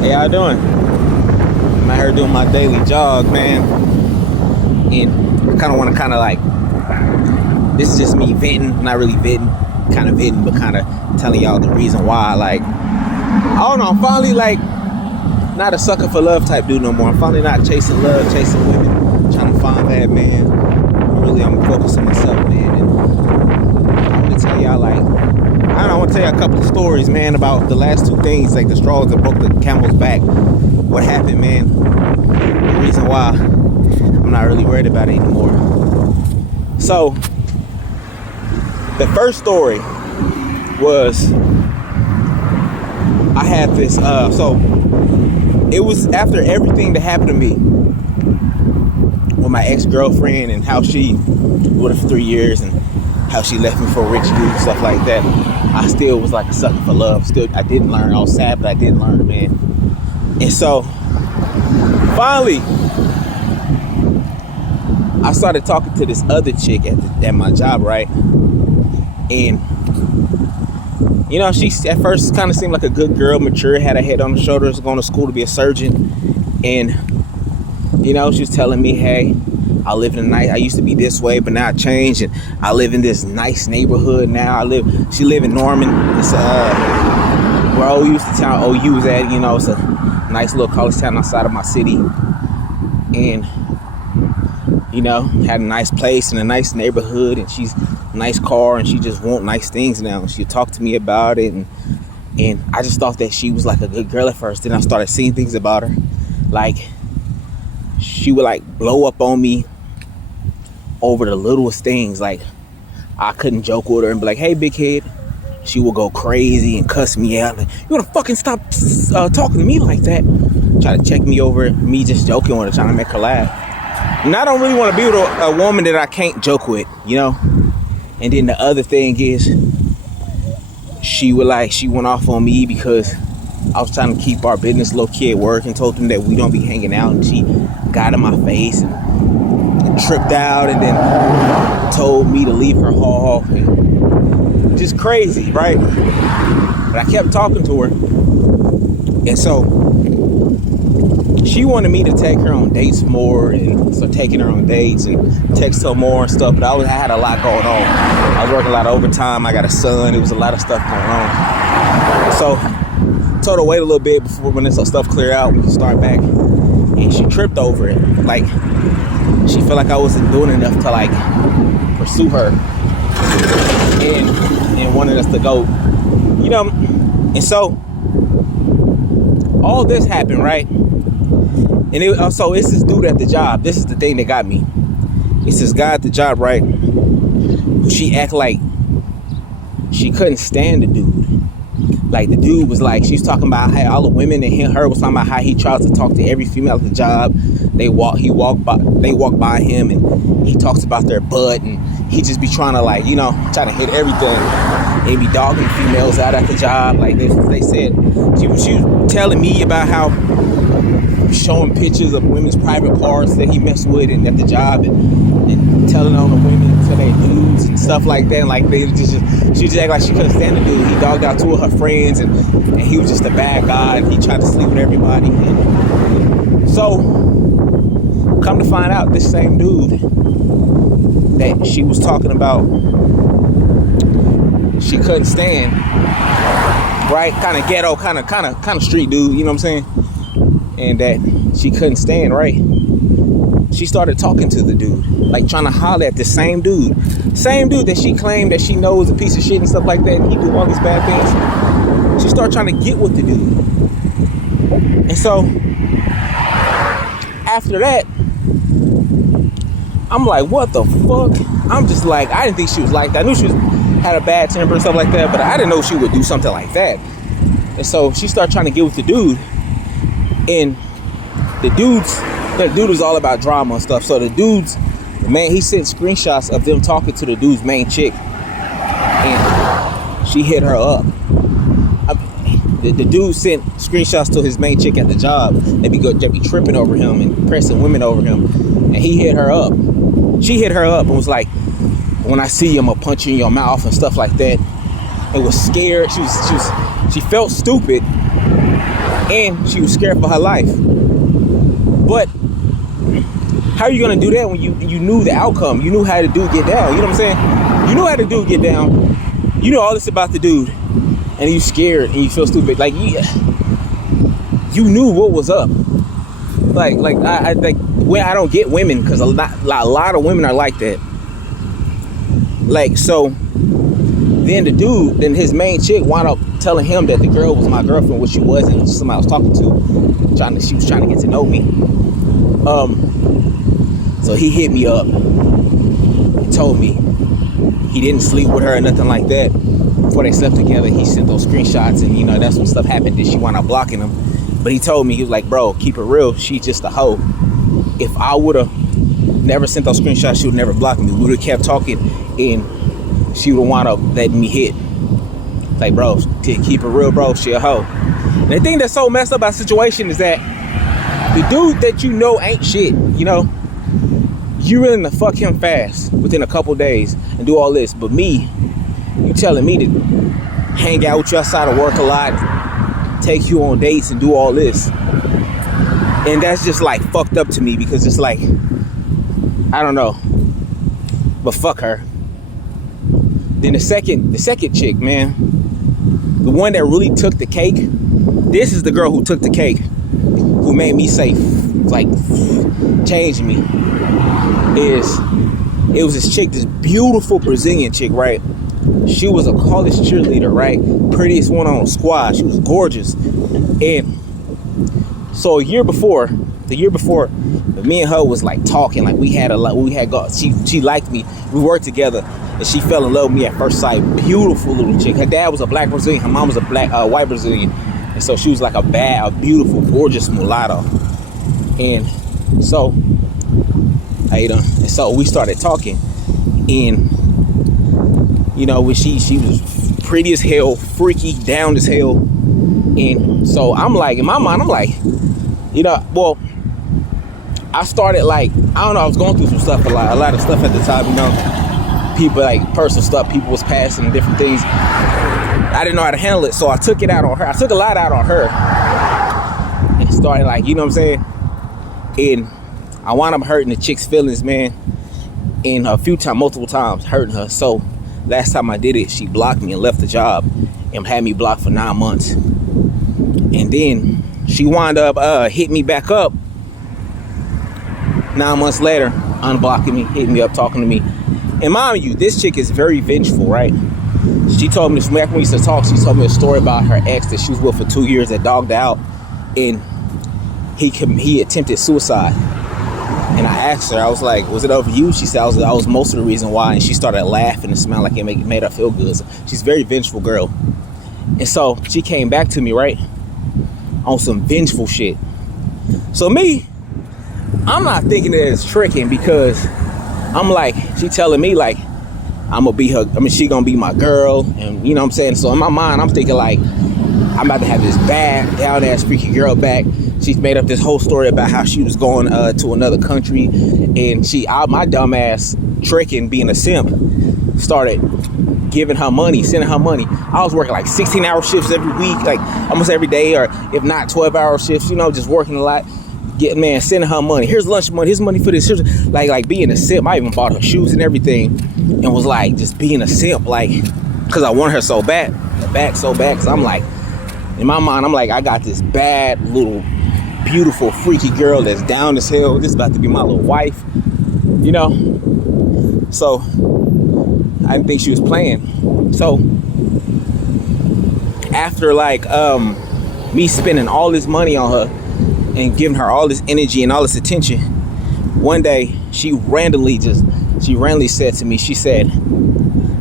Hey, how you doing? I'm out here doing my daily jog, man. And I kind of want to this is just me venting, not really venting, kind of venting, but kind of telling y'all the reason why. Like, I don't know, I'm finally like not a sucker for love type dude no more. I'm finally not chasing love, chasing women, trying to find that, man. I'm focused on myself, man. And I want to tell y'all, like, I want to tell you a couple of stories, man, about the last two things, like the straws that broke the camel's back. What happened, man? The reason why I'm not really worried about it anymore. So, the first story was I had this. So it was after everything that happened to me with my ex-girlfriend and how she with her for 3 years and how she left me for a rich dude, stuff like that. I still was like a sucker for love. Still, I didn't learn. I was sad, but I didn't learn, man. And so, finally, I started talking to this other chick at my job, right? And, you know, she at first kind of seemed like a good girl, mature, had her head on her shoulders, going to school to be a surgeon. And, you know, she was telling me, hey, I used to be this way, but now I changed, and I live in this nice neighborhood now. She live in Norman. It's where OU is at, you know, it's a nice little college town outside of my city. And, you know, had a nice place and a nice neighborhood, and she's a nice car, and she just want nice things now. She talked to me about it, and I just thought that she was like a good girl at first. Then I started seeing things about her, like she would like blow up on me over the littlest things. Like, I couldn't joke with her and be like, hey, big head. She would go crazy and cuss me out. Like, you wanna fucking stop talking to me like that? Try to check me over, me just joking with her, trying to make her laugh. And I don't really want to be with a woman that I can't joke with, you know? And then the other thing is, she went off on me because I was trying to keep our business low key at work and told them that we don't be hanging out, and she got in my face and tripped out and then told me to leave her hall. And just crazy, right? But I kept talking to her, and so she wanted me to take her on dates more, and so taking her on dates and text her more and stuff. But I had a lot going on. I was working a lot of overtime. I got a son. It was a lot of stuff going on. So told her wait a little bit before when this stuff clear out, we can start back. And she tripped over it. Like, she felt like I wasn't doing enough to like pursue her and wanted us to go, you know. And so all this happened, right? And so it's this dude at the job. This is the thing that got me. It's this guy at the job, right? She act like she couldn't stand the dude. Like, the dude was like, she was talking about how all the women and her was talking about how he tries to talk to every female at the job. They walk by him, and he talks about their butt, and he just be trying to, like, you know, try to hit everything. They be dogging females out at the job. Like they said, she was telling me about how showing pictures of women's private parts that he messed with and at the job, and telling on the women to their dudes and stuff like that. Like, she just act like she couldn't stand the dude. He dogged out two of her friends, and he was just a bad guy, and he tried to sleep with everybody. And so, come to find out, this same dude that she was talking about, she couldn't stand, right? Kind of ghetto, kind of street dude, you know what I'm saying? And that she couldn't stand, right? She started talking to the dude, like trying to holler at the same dude that she claimed that she knows a piece of shit and stuff like that, and he do all these bad things. She started trying to get with the dude. And so after that, I'm like, what the fuck? I'm just like, I didn't think she was like that. I knew she had a bad temper and stuff like that, but I didn't know she would do something like that. And so she started trying to get with the dude. And the dude was all about drama and stuff. So the man, he sent screenshots of them talking to the dude's main chick, and she hit her up. The dude sent screenshots to his main chick at the job. They be tripping over him and pressing women over him, and he hit her up. She hit her up and was like, when I see you, I'm gonna punch you in your mouth and stuff like that. It was scared. She felt stupid, and she was scared for her life. But how are you gonna do that when you knew the outcome? You knew how the dude get down. You know what I'm saying? You knew how the dude get down. You know all this about the dude, and you scared and you feel stupid. Like you knew what was up. Like I think when I don't get women, because a lot of women are like that. Like, so then the dude, then his main chick wound up telling him that the girl was my girlfriend, which she wasn't. Somebody I was talking to, she was trying to get to know me. So he hit me up and told me he didn't sleep with her or nothing like that. Before they slept together, he sent those screenshots, and that's when stuff happened that she wound up blocking him. But he told me, he was like, bro, keep it real, she's just a hoe. If I would have never sent those screenshots, she would never block me. We would have kept talking, and she would have wound up letting me hit. Like, bro, keep it real, bro, she a hoe. And the thing that's so messed up about the situation is that the dude that you know ain't shit, you willing to fuck him fast within a couple days and do all this. But me, you telling me to hang out with you outside of work a lot, take you on dates and do all this. And that's just like fucked up to me, because it's like, I don't know, but fuck her. Then the second chick, man, the one that really took the cake, this is the girl who took the cake, who made me say, like, changed me. It was this chick, this beautiful Brazilian chick, right? She was a college cheerleader, right? Prettiest one on the squad. She was gorgeous. And so the year before, me and her was like talking, like we had she liked me. We worked together, and she fell in love with me at first sight. Beautiful little chick. Her dad was a black Brazilian. Her mom was a white Brazilian. And so she was like a beautiful, gorgeous mulatto. And so, and so we started talking, and when she was pretty as hell, freaky, down as hell. And so I'm like, in my mind, I'm like, well, I started like, I don't know, I was going through some stuff, a lot of stuff at the time, people, like personal stuff, people was passing and different things. I didn't know how to handle it, so I took it out on her. I took a lot out on her, and started like, what I'm saying? And I wound up hurting the chick's feelings, man, and multiple times hurting her. So last time I did it, she blocked me and left the job and had me blocked for 9 months. And then she wound up hitting me back up 9 months later, unblocking me, hitting me up, talking to me. And mind you, this chick is very vengeful, right? She told me this back when we used to talk. She told me a story about her ex that she was with for 2 years that dogged out, and he attempted suicide. And I asked her, I was like, was it over you? She said, I was most of the reason why. And she started laughing and smiled like it made her feel good. So she's a very vengeful girl. And so she came back to me, right, on some vengeful shit. So me, I'm not thinking that it's tricking, because I'm like, she telling me like, I'm gonna be her, she gonna be my girl, and what I'm saying? So in my mind, I'm thinking like, I'm about to have this bad, down ass freaky girl back. She's made up this whole story about how she was going to another country, and my dumb ass, tricking, being a simp, started giving her money, sending her money. I was working like 16-hour shifts every week, like almost every day, or if not 12-hour shifts, just working a lot. Sending her money. Here's lunch money. Here's money for this. Here's like being a simp. I even bought her shoes and everything, and was like just being a simp, like, because I want her so bad, because I'm like, in my mind, I'm like, I got this bad little beautiful freaky girl that's down as hell. This is about to be my little wife, so I didn't think she was playing. So after like me spending all this money on her and giving her all this energy and all this attention, one day she randomly said to me, she said,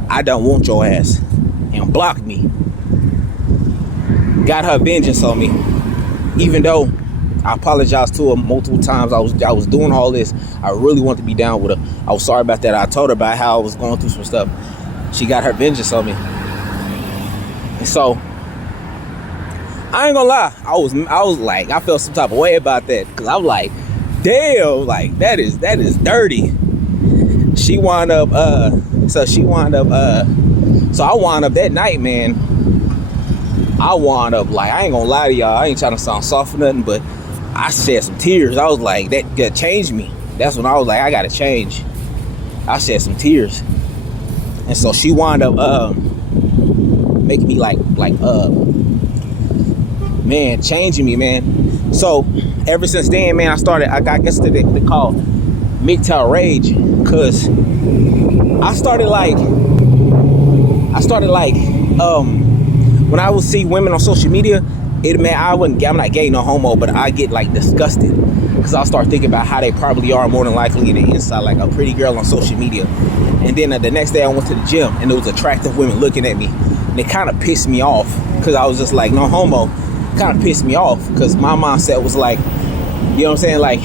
I don't want your ass, and blocked me. Got her vengeance on me, even though I apologized to her multiple times. I was doing all this. I really wanted to be down with her. I was sorry about that. I told her about how I was going through some stuff. She got her vengeance on me. And so I ain't gonna lie, I was like, I felt some type of way about that, because I was like, damn, like that is dirty. So I wound up that night, man. I wound up like, I ain't gonna lie to y'all, I ain't trying to sound soft or nothing, but I shed some tears. I was like, that changed me. That's when I was like, I gotta change. I shed some tears. And so she wound up making me man, changing me, man. So ever since then, man, I guess they call MGTOW rage, because I started like when I would see women on social media, I'm not gay, no homo, but I get like disgusted, because I'll start thinking about how they probably are more than likely in the inside, like a pretty girl on social media. And then the next day I went to the gym and there was attractive women looking at me, and it kind of pissed me off, because I was just like, no homo. Kind of pissed me off, because my mindset was like, you know what I'm saying, like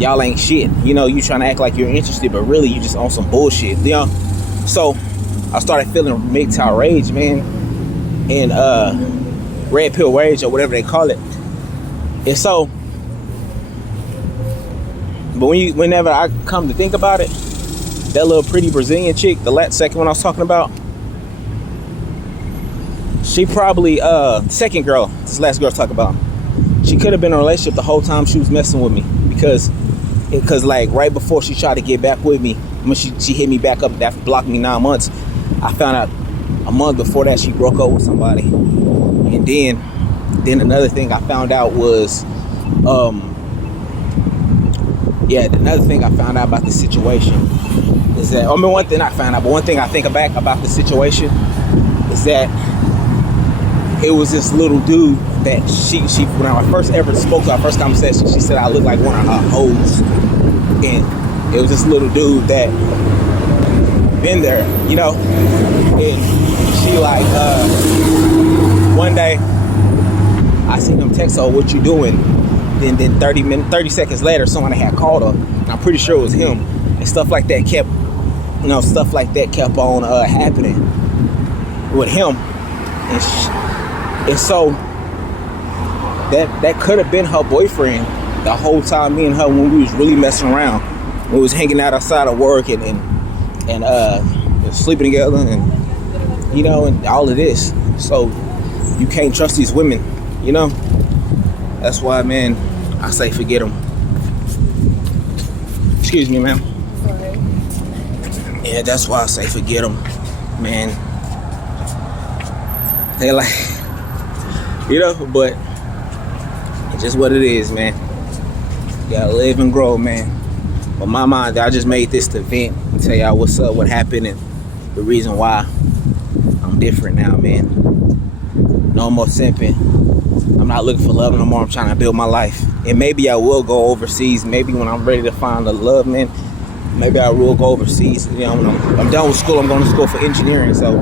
y'all ain't shit, you know, you trying to act like you're interested, but really you just on some bullshit, you know. So I started feeling MGTOW rage, man, and red pill rage, or whatever they call it. And so, but whenever I come to think about it, that little pretty Brazilian chick, the second one I was talking about, she probably, second girl, this last girl I was talking about, she could have been in a relationship the whole time she was messing with me, because like right before she tried to get back with me, when she hit me back up after blocking me 9 months, I found out a month before that she broke up with somebody. And then another thing I found out was, another thing I found out about the situation is that, one thing I found out, but one thing I think back about the situation is that it was this little dude that she when I first ever spoke to our first conversation, she said I looked like one of her hoes. And it was this little dude that been there, you know. And she like, one day I seen him text her, what you doing? Then 30 seconds later, someone had called her, and I'm pretty sure it was him. And stuff like that kept on happening with him. And so that could have been her boyfriend the whole time. Me and her, when we was really messing around, we was hanging out outside of work and sleeping together, and you know, and all of this. So you can't trust these women, you know. That's why, man, I say forget them. Excuse me, ma'am. Sorry. Yeah, that's why I say forget them, man. They like, you know, but it's just what it is, man. You gotta live and grow, man. But my mind, I just made this to vent and tell y'all what's up, what happened, and the reason why I'm different now, man. No more simping. I'm not looking for love no more. I'm trying to build my life. And maybe I will go overseas. Maybe when I'm ready to find the love, man, maybe I will go overseas. You know, when I'm done with school, I'm going to school for engineering. So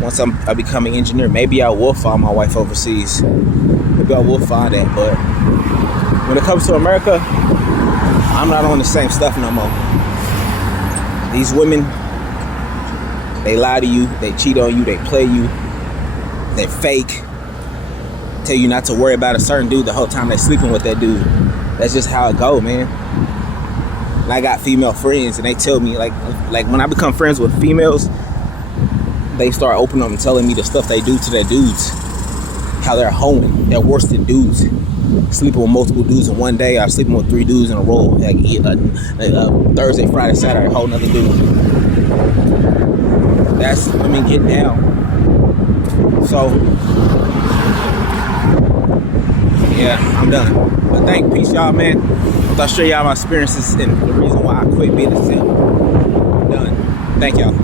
once I become an engineer, maybe I will find my wife overseas. Maybe I will find that. But when it comes to America, I'm not on the same stuff no more. These women, they lie to you, they cheat on you, they play you, they're fake, tell you not to worry about a certain dude the whole time they're sleeping with that dude. That's just how it go, man. And I got female friends, and they tell me, like when I become friends with females, they start opening up and telling me the stuff they do to their dudes, how they're hoeing, they're worse than dudes, sleeping with multiple dudes in one day, or sleeping with 3 dudes in a row, like Thursday, Friday, Saturday, a whole nother dude. That's women get down. So yeah, I'm done. But peace, y'all, man. I'll show y'all my experiences and the reason why I quit being a simp. I'm done. Thank y'all.